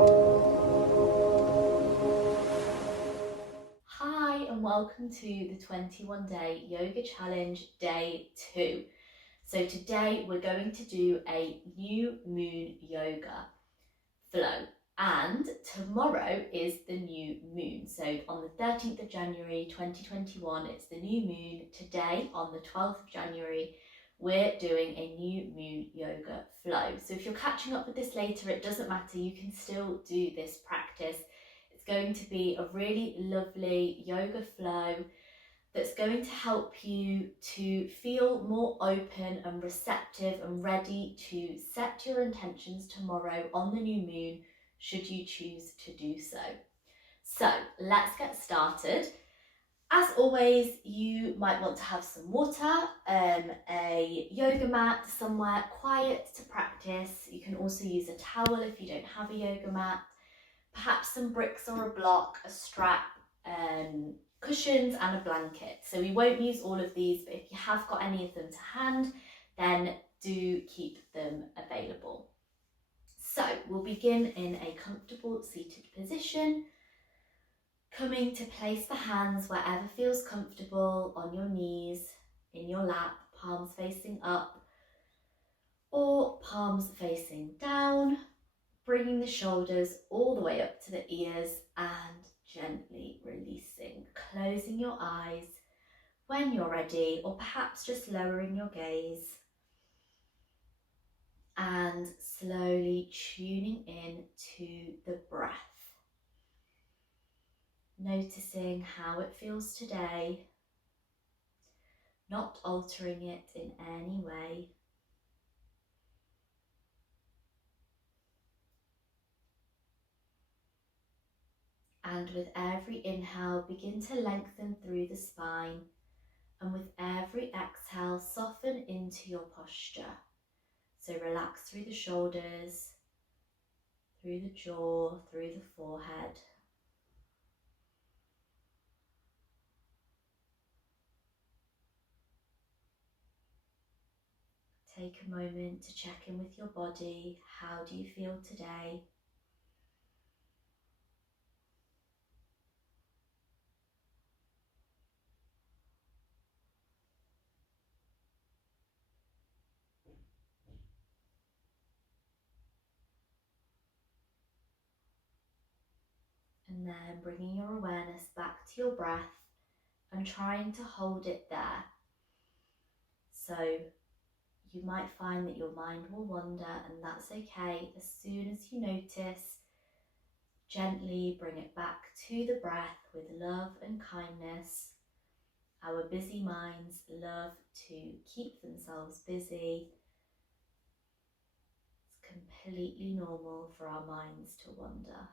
Hi and welcome to the 21-day yoga challenge day 2. So today we're going to do a new moon yoga flow, and tomorrow is the new moon. So on the 13th of January 2021 it's the new moon. Today on the 12th of January we're doing a new moon yoga flow. So if you're catching up with this later, it doesn't matter, you can still do this practice. It's going to be a really lovely yoga flow that's going to help you to feel more open and receptive and ready to set your intentions tomorrow on the new moon, should you choose to do so. So let's get started. As always, you might want to have some water, a yoga mat somewhere quiet to practice. You can also use a towel if you don't have a yoga mat, perhaps some bricks or a block, a strap, cushions and a blanket. So we won't use all of these, but if you have got any of them to hand, then do keep them available. So we'll begin in a comfortable seated position, coming to place the hands wherever feels comfortable, on your knees, in your lap, palms facing up or palms facing down, bringing the shoulders all the way up to the ears and gently releasing, closing your eyes when you're ready, or perhaps just lowering your gaze and slowly tuning in to the breath. Noticing how it feels today, not altering it in any way. And with every inhale, begin to lengthen through the spine, and with every exhale, soften into your posture. So relax through the shoulders, through the jaw, through the forehead. Take a moment to check in with your body. How do you feel today? And then bringing your awareness back to your breath and trying to hold it there. So you might find that your mind will wander, and that's okay. As soon as you notice, gently bring it back to the breath with love and kindness. Our busy minds love to keep themselves busy. It's completely normal for our minds to wander.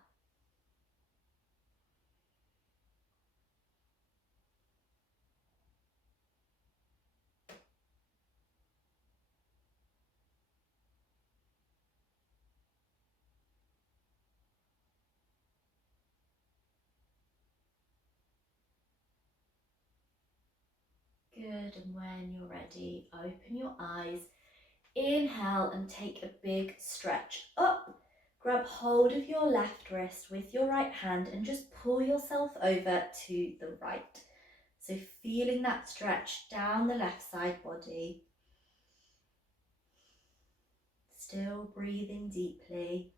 Good, and when you're ready, open your eyes. Inhale and take a big stretch up. Grab hold of your left wrist with your right hand and just pull yourself over to the right. So feeling that stretch down the left side body. Still breathing deeply.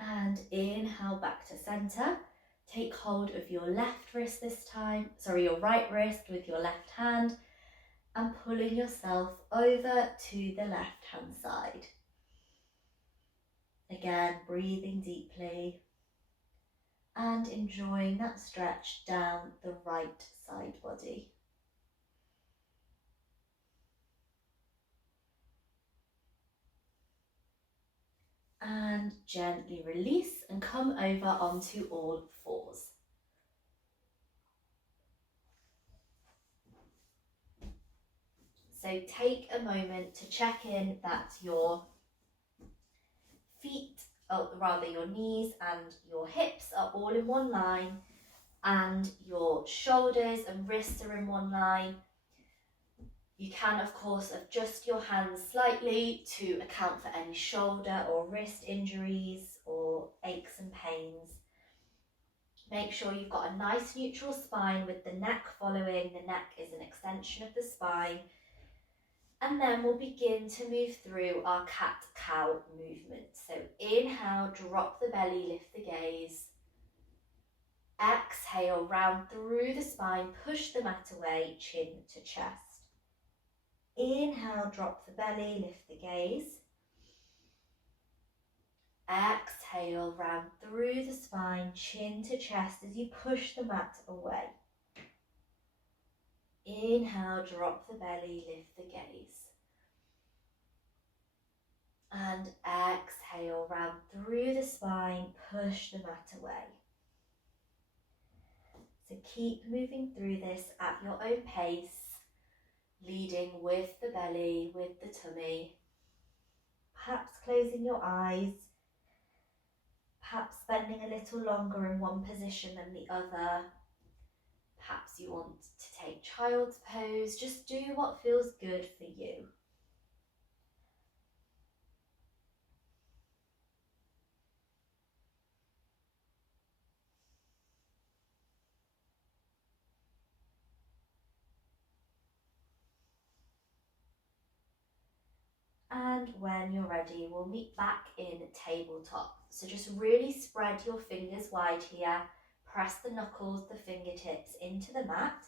And inhale back to center. Take hold of your left wrist this time, your right wrist with your left hand, and pulling yourself over to the left hand side. Again, breathing deeply and enjoying that stretch down the right side body. And gently release and come over onto all fours. So take a moment to check in that your feet, or rather your knees and your hips are all in one line, and your shoulders and wrists are in one line. You can, of course, adjust your hands slightly to account for any shoulder or wrist injuries or aches and pains. Make sure you've got a nice neutral spine with the neck following. The neck is an extension of the spine. And then we'll begin to move through our cat-cow movement. So inhale, drop the belly, lift the gaze. Exhale, round through the spine, push the mat away, chin to chest. Inhale, drop the belly, lift the gaze. Exhale, round through the spine, chin to chest as you push the mat away. Inhale, drop the belly, lift the gaze. And exhale, round through the spine, push the mat away. So keep moving through this at your own pace, leading with the belly, with the tummy. Perhaps closing your eyes, perhaps spending a little longer in one position than the other. Perhaps you want to take child's pose. Just do what feels good for you. And when you're ready, we'll meet back in tabletop. So just really spread your fingers wide here. Press the knuckles, the fingertips into the mat.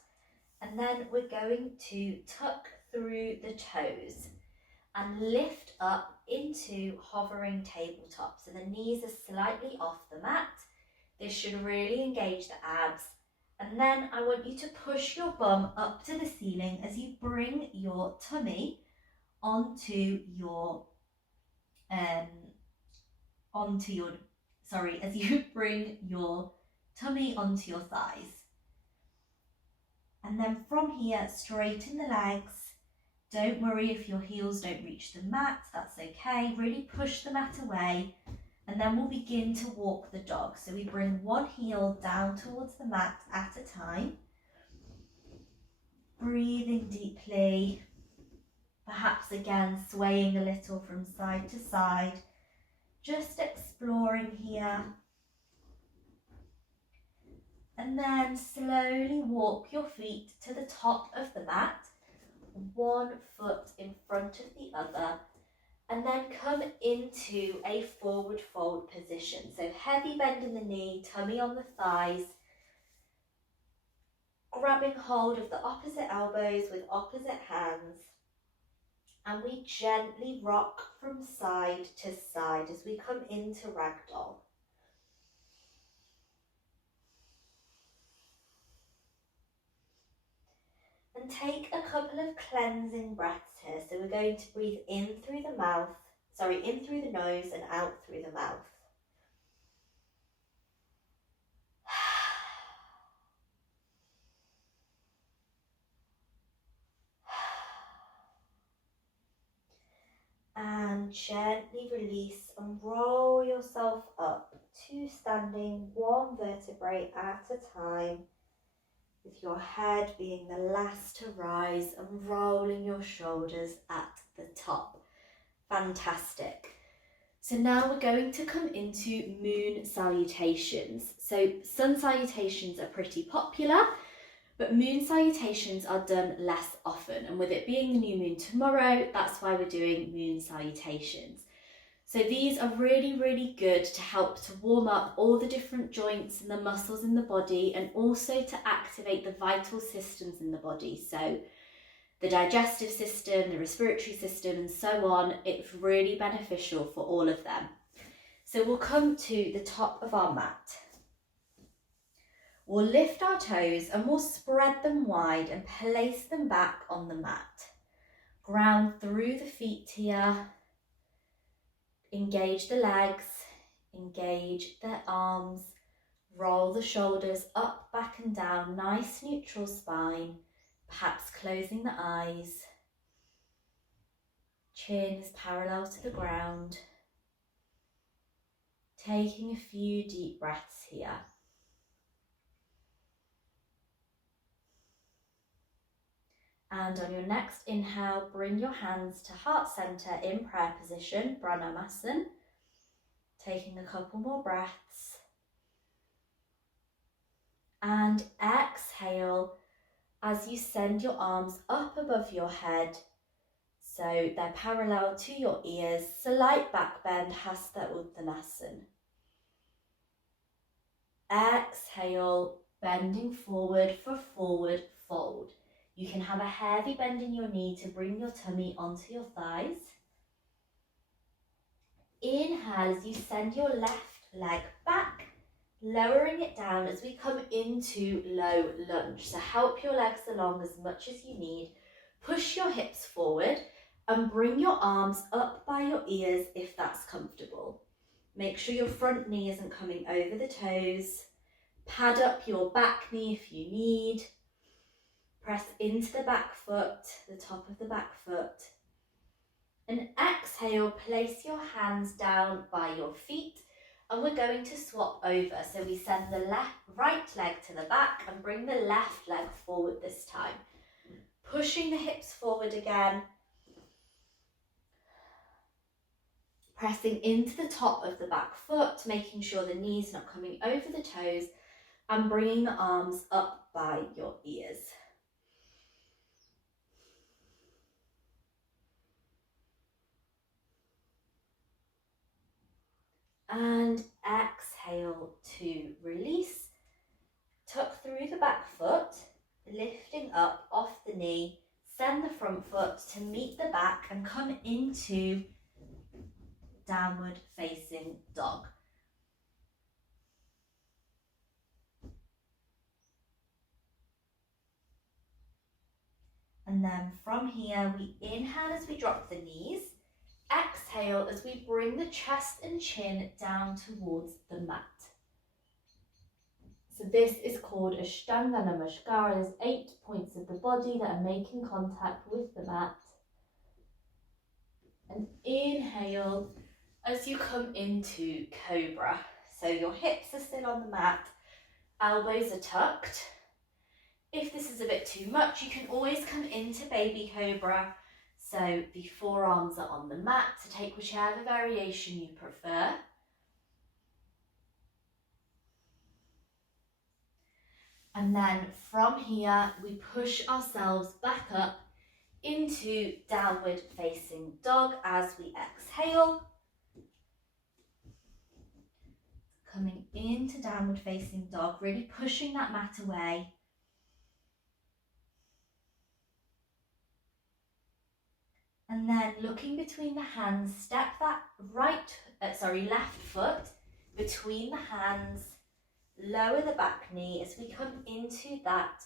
And then we're going to tuck through the toes and lift up into hovering tabletop. So the knees are slightly off the mat. This should really engage the abs. And then I want you to push your bum up to the ceiling as you bring your tummy onto your as you bring your tummy onto your thighs. And then from here, straighten the legs. Don't worry if your heels don't reach the mat, that's okay. Really push the mat away. And then we'll begin to walk the dog. So we bring one heel down towards the mat at a time. Breathing deeply. Perhaps again swaying a little from side to side, just exploring here. And then slowly walk your feet to the top of the mat, one foot in front of the other, and then come into a forward fold position. So heavy bend in the knee, tummy on the thighs, grabbing hold of the opposite elbows with opposite hands. And we gently rock from side to side as we come into ragdoll. And take a couple of cleansing breaths here. So we're going to breathe in through the nose and out through the mouth. And gently release and roll yourself up to standing, one vertebrae at a time, with your head being the last to rise and rolling your shoulders at the top. Fantastic. So now we're going to come into moon salutations. So sun salutations are pretty popular, but moon salutations are done less often, and with it being the new moon tomorrow, that's why we're doing moon salutations. So these are really, really good to help to warm up all the different joints and the muscles in the body, and also to activate the vital systems in the body. So the digestive system, the respiratory system, and so on. It's really beneficial for all of them. So we'll come to the top of our mat. We'll lift our toes and we'll spread them wide and place them back on the mat. Ground through the feet here. Engage the legs, engage the arms, roll the shoulders up, back and down, nice neutral spine, perhaps closing the eyes. Chin is parallel to the ground. Taking a few deep breaths here. And on your next inhale, bring your hands to heart center in prayer position, Pranamasan. Taking a couple more breaths. And exhale as you send your arms up above your head, so they're parallel to your ears. Slight back bend, Hasta Uttanasana. Exhale, bending forward for forward fold. You can have a heavy bend in your knee to bring your tummy onto your thighs. Inhale as you send your left leg back, lowering it down as we come into low lunge. So help your legs along as much as you need. Push your hips forward and bring your arms up by your ears if that's comfortable. Make sure your front knee isn't coming over the toes. Pad up your back knee if you need. Press into the back foot, the top of the back foot. And exhale, place your hands down by your feet. And we're going to swap over. So we send the right leg to the back and bring the left leg forward this time. Pushing the hips forward again. Pressing into the top of the back foot, making sure the knee's not coming over the toes, and bringing the arms up by your ears. And exhale to release. Tuck through the back foot, lifting up off the knee. Send the front foot to meet the back and come into downward facing dog. And then from here, we inhale as we drop the knees. Exhale as we bring the chest and chin down towards the mat. So this is called Ashtanga Namaskar. There's 8 points of the body that are making contact with the mat. And inhale as you come into Cobra. So your hips are still on the mat, elbows are tucked. If this is a bit too much, you can always come into Baby Cobra. So the forearms are on the mat to take whichever variation you prefer. And then from here, we push ourselves back up into downward facing dog as we exhale. Coming into downward facing dog, really pushing that mat away. And then looking between the hands, step that left foot between the hands, lower the back knee as we come into that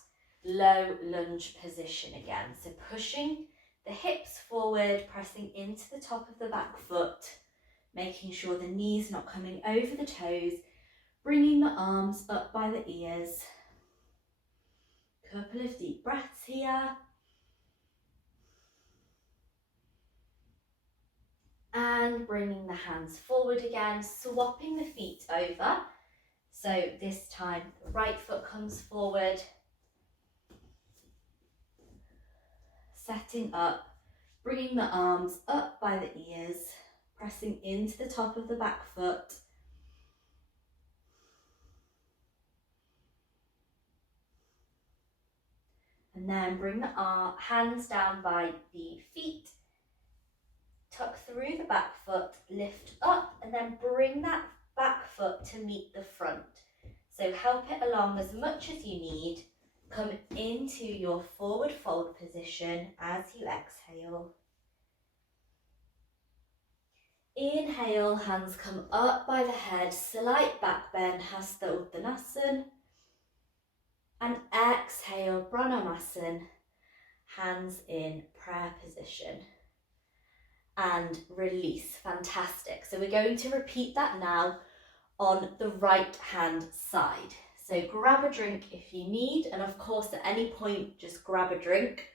low lunge position again. So pushing the hips forward, pressing into the top of the back foot, making sure the knee's not coming over the toes, bringing the arms up by the ears. Couple of deep breaths here. And bringing the hands forward again, swapping the feet over. So this time the right foot comes forward, setting up, bringing the arms up by the ears, pressing into the top of the back foot. And then bring the hands down by the feet, tuck through the back foot, lift up, and then bring that back foot to meet the front. So help it along as much as you need. Come into your forward fold position as you exhale. Inhale, hands come up by the head, slight back bend, Hasta Uttanasana. And exhale, Pranamasan, hands in prayer position. And release. Fantastic. So we're going to repeat that now on the right hand side. So grab a drink if you need, and of course at any point just grab a drink.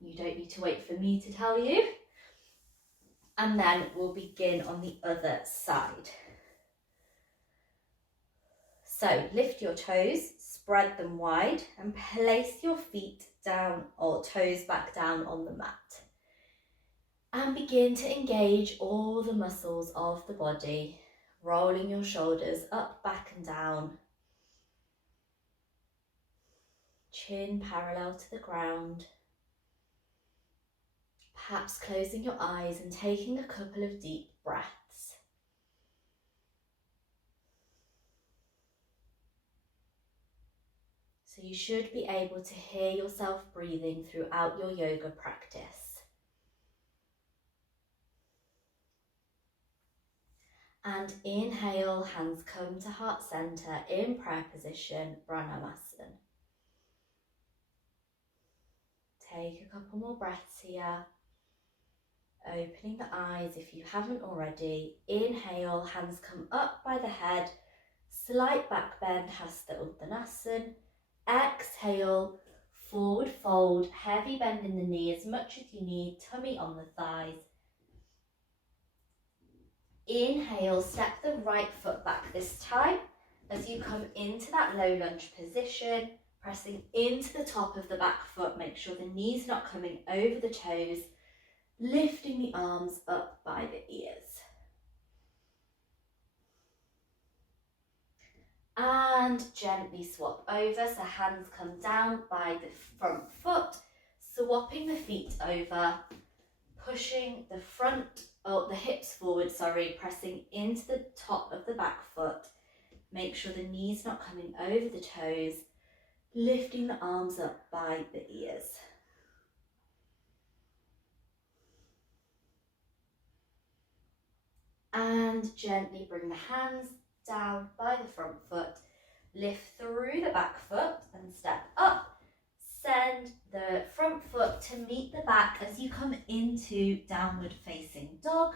You don't need to wait for me to tell you. And then we'll begin on the other side. So lift your toes, spread them wide and place your feet down or toes back down on the mat. And begin to engage all the muscles of the body, rolling your shoulders up, back and down. Chin parallel to the ground. Perhaps closing your eyes and taking a couple of deep breaths. So you should be able to hear yourself breathing throughout your yoga practice. And inhale, hands come to heart center in prayer position, Pranamasan. Take a couple more breaths here. Opening the eyes if you haven't already. Inhale, hands come up by the head. Slight back bend, Hasta Uttanasana. Exhale, forward fold, heavy bend in the knee as much as you need, tummy on the thighs. Inhale, step the right foot back this time as you come into that low lunge position, pressing into the top of the back foot. Make sure the knee's not coming over the toes, lifting the arms up by the ears. And gently swap over, so hands come down by the front foot, swapping the feet over, pushing the hips forward, pressing into the top of the back foot. Make sure the knee's not coming over the toes, lifting the arms up by the ears. And gently bring the hands down by the front foot, lift through the back foot and step up. Send the front foot to meet the back as you come into downward facing dog.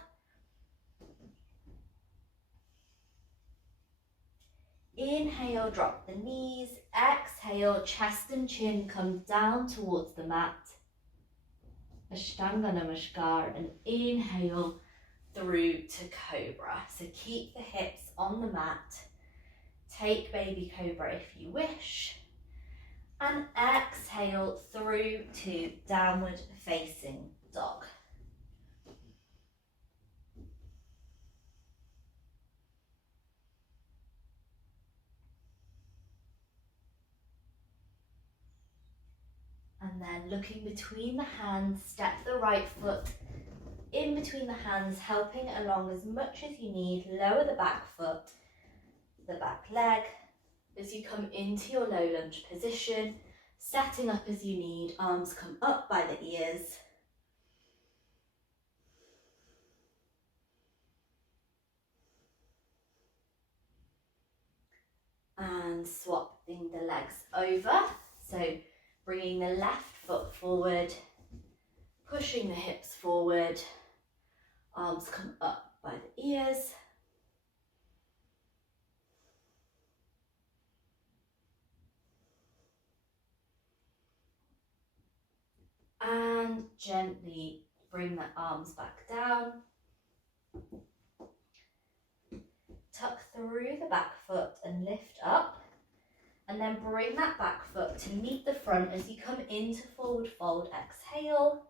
Inhale, drop the knees. Exhale, chest and chin come down towards the mat. Ashtanga Namaskar, and inhale through to Cobra. So keep the hips on the mat. Take baby Cobra if you wish. And exhale through to downward facing dog. And then looking between the hands, step the right foot in between the hands, helping along as much as you need. Lower the back foot, the back leg, as you come into your low lunge position, setting up as you need. Arms come up by the ears. And swapping the legs over. So bringing the left foot forward, pushing the hips forward, arms come up by the ears. And gently bring the arms back down. Tuck through the back foot and lift up. And then bring that back foot to meet the front as you come into forward fold. Exhale.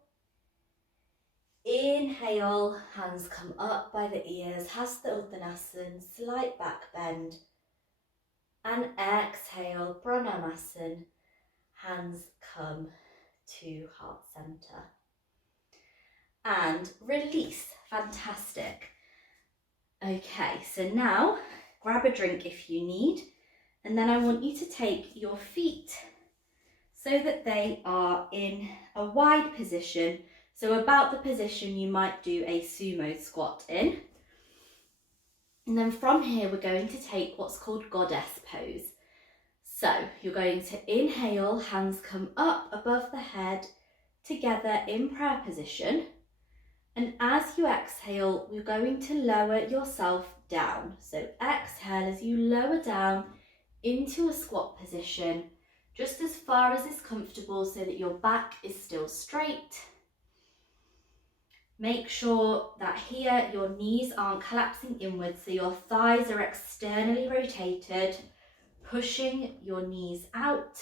Inhale, hands come up by the ears. Hasta Uttanasana, slight back bend. And exhale, Pranamasan, hands come to heart center. And release. Fantastic. Okay, so now grab a drink if you need. And then I want you to take your feet so that they are in a wide position. So about the position you might do a sumo squat in. And then from here, we're going to take what's called goddess pose. So you're going to inhale, hands come up above the head, together in prayer position. And as you exhale, you're going to lower yourself down. So exhale as you lower down into a squat position, just as far as is comfortable so that your back is still straight. Make sure that here your knees aren't collapsing inwards, so your thighs are externally rotated. pushing your knees out,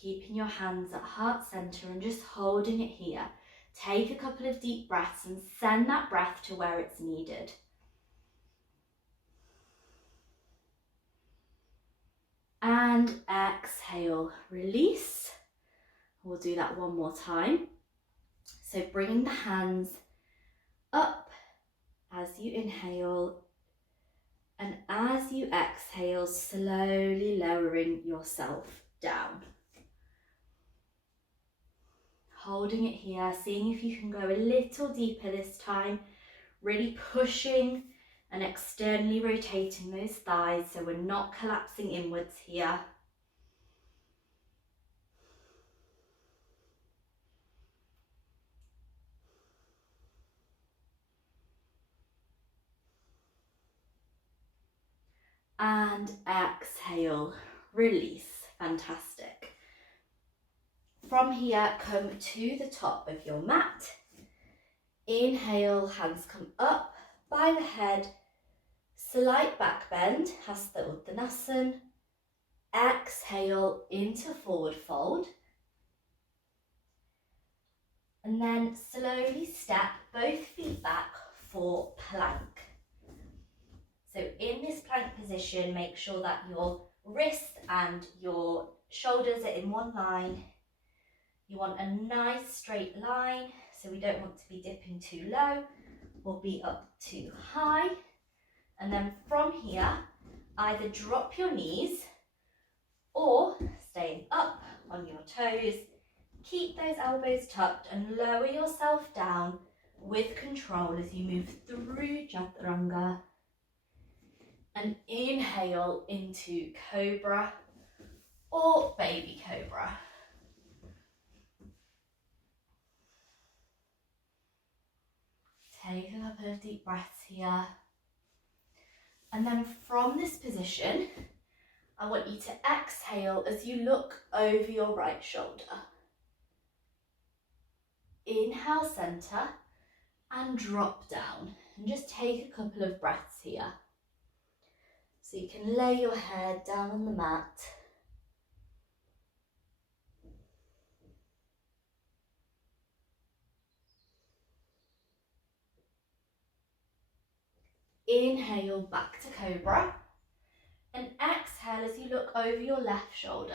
keeping your hands at heart center and just holding it here. Take a couple of deep breaths and send that breath to where it's needed. And exhale, release. We'll do that one more time. So bringing the hands up as you inhale, and as you exhale, slowly lowering yourself down. Holding it here, seeing if you can go a little deeper this time, really pushing and externally rotating those thighs so we're not collapsing inwards here. And exhale, release. Fantastic. From here, come to the top of your mat. Inhale, hands come up by the head, slight back bend, Hasta Uttanasana. Exhale into forward fold. And then slowly step both feet back for plank. So in this plank position, make sure that your wrists and your shoulders are in one line. You want a nice straight line, so we don't want to be dipping too low or be up too high. And then from here, either drop your knees or staying up on your toes. Keep those elbows tucked and lower yourself down with control as you move through Chaturanga. And inhale into Cobra or Baby Cobra. Take a couple of deep breaths here. And then from this position, I want you to exhale as you look over your right shoulder. Inhale, center, and drop down. And just take a couple of breaths here. So you can lay your head down on the mat. Inhale back to Cobra. And exhale as you look over your left shoulder.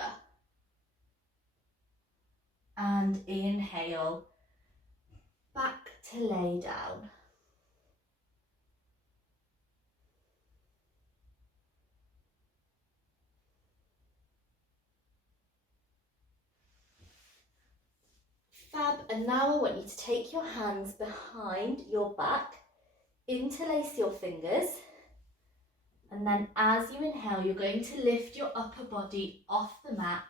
And inhale back to lay down. Fab, and now I want you to take your hands behind your back, interlace your fingers, and then as you inhale, you're going to lift your upper body off the mat,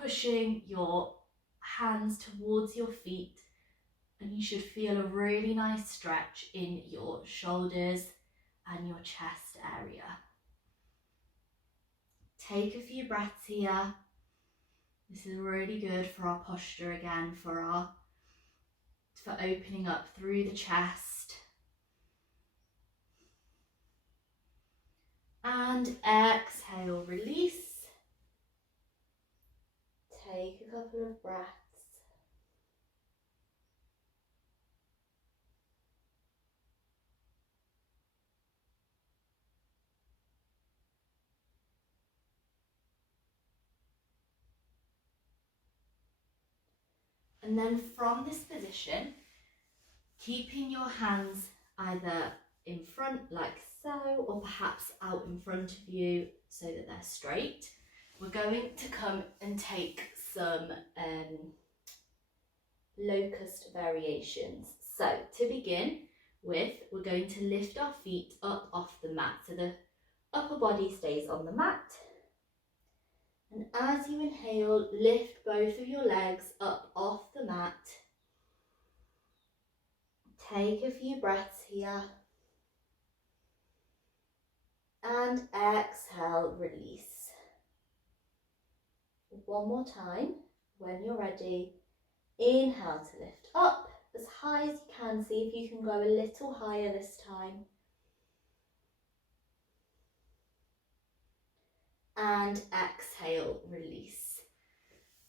pushing your hands towards your feet, and you should feel a really nice stretch in your shoulders and your chest area. Take a few breaths here. This is really good for our posture again, for opening up through the chest. And exhale, release. Take a couple of breaths. And then from this position, keeping your hands either in front like so, or perhaps out in front of you so that they're straight, we're going to come and take some Locust Variations. So to begin with, we're going to lift our feet up off the mat, so the upper body stays on the mat. And as you inhale, lift both of your legs up off the mat. Take a few breaths here. And exhale, release. One more time. When you're ready, inhale to lift up as high as you can. See if you can go a little higher this time. And exhale, release.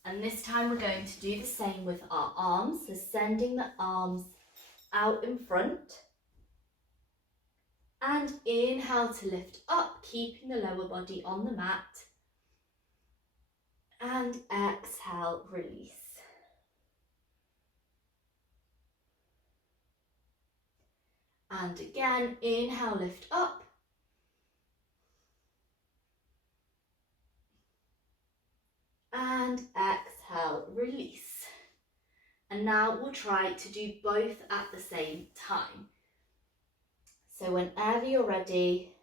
And this time we're going to do the same with our arms. So sending the arms out in front. And inhale to lift up, keeping the lower body on the mat. And exhale, release. And again, inhale, lift up. And exhale, release. And now we'll try to do both at the same time. So whenever you're ready,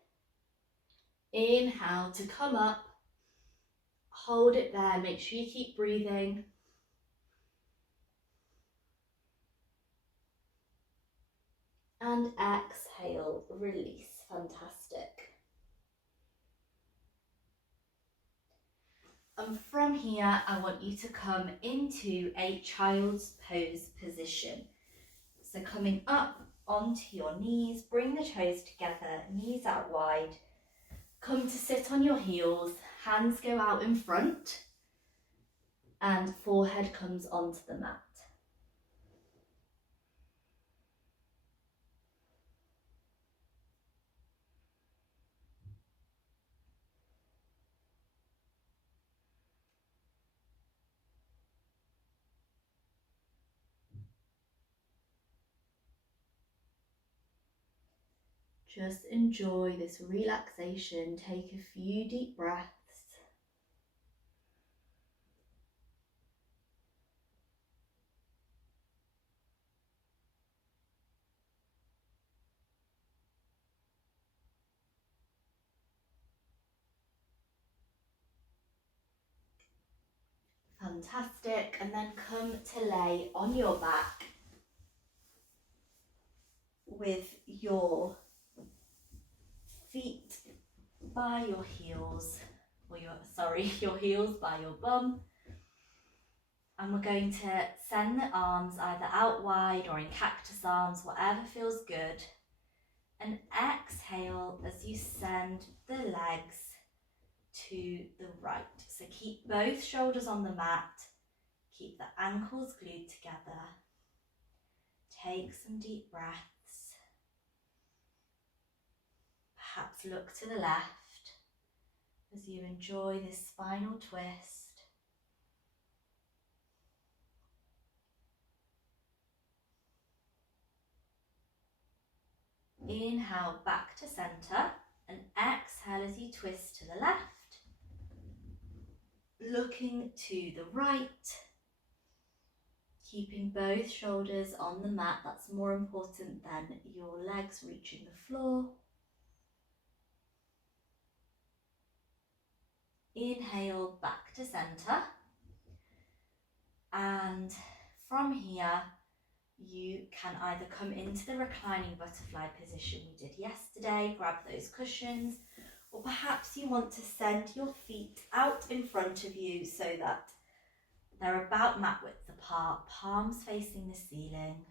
inhale to come up, hold it there, make sure you keep breathing. And exhale, release. Fantastic. And from here, I want you to come into a child's pose position. So coming up onto your knees, bring the toes together, knees out wide. Come to sit on your heels, hands go out in front, and forehead comes onto the mat. Just enjoy this relaxation. Take a few deep breaths. Fantastic. And then come to lay on your back with your feet by your heels, or your heels by your bum. And we're going to send the arms either out wide or in cactus arms, whatever feels good. And exhale as you send the legs to the right. So keep both shoulders on the mat, keep the ankles glued together. Take some deep breaths. Perhaps look to the left as you enjoy this spinal twist. Inhale back to center and exhale as you twist to the left. Looking to the right. Keeping both shoulders on the mat, that's more important than your legs reaching the floor. Inhale back to center. And from here, you can either come into the reclining butterfly position we did yesterday, grab those cushions, or perhaps you want to send your feet out in front of you so that they're about mat width apart, palms facing the ceiling.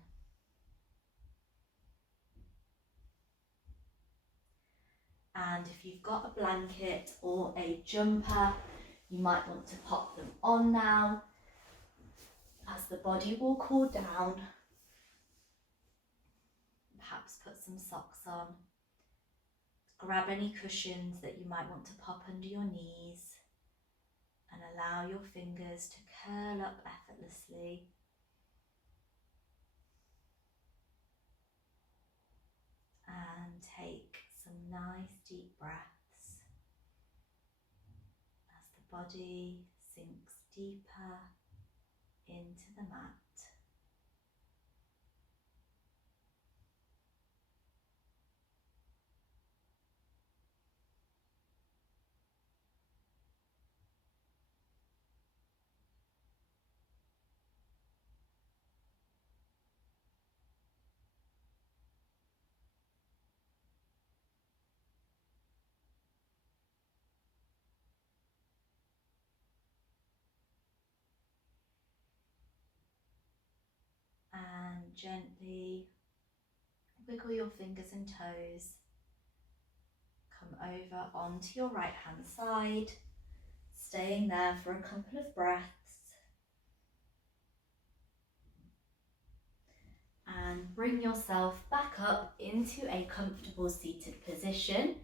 And if you've got a blanket or a jumper, you might want to pop them on now as the body will cool down. Perhaps put some socks on. Grab any cushions that you might want to pop under your knees and allow your fingers to curl up effortlessly. And take some nice deep breaths as the body sinks deeper into the mat. And gently wiggle your fingers and toes. Come over onto your right hand side. staying there for a couple of breaths. And bring yourself back up into a comfortable seated position.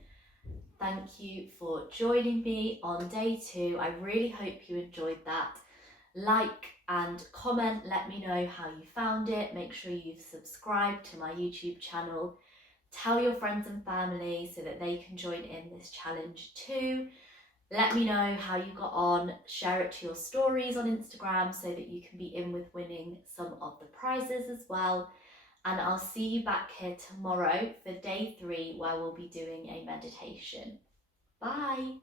Thank you for joining me on day 2. I really hope you enjoyed that. Like and comment, let me know how you found it. Make sure you've subscribed to my YouTube channel. Tell your friends and family so that they can join in this challenge too. Let me know how you got on. Share it to your stories on Instagram so that you can be in with winning some of the prizes as well. And I'll see you back here tomorrow for day 3, where we'll be doing a meditation. Bye.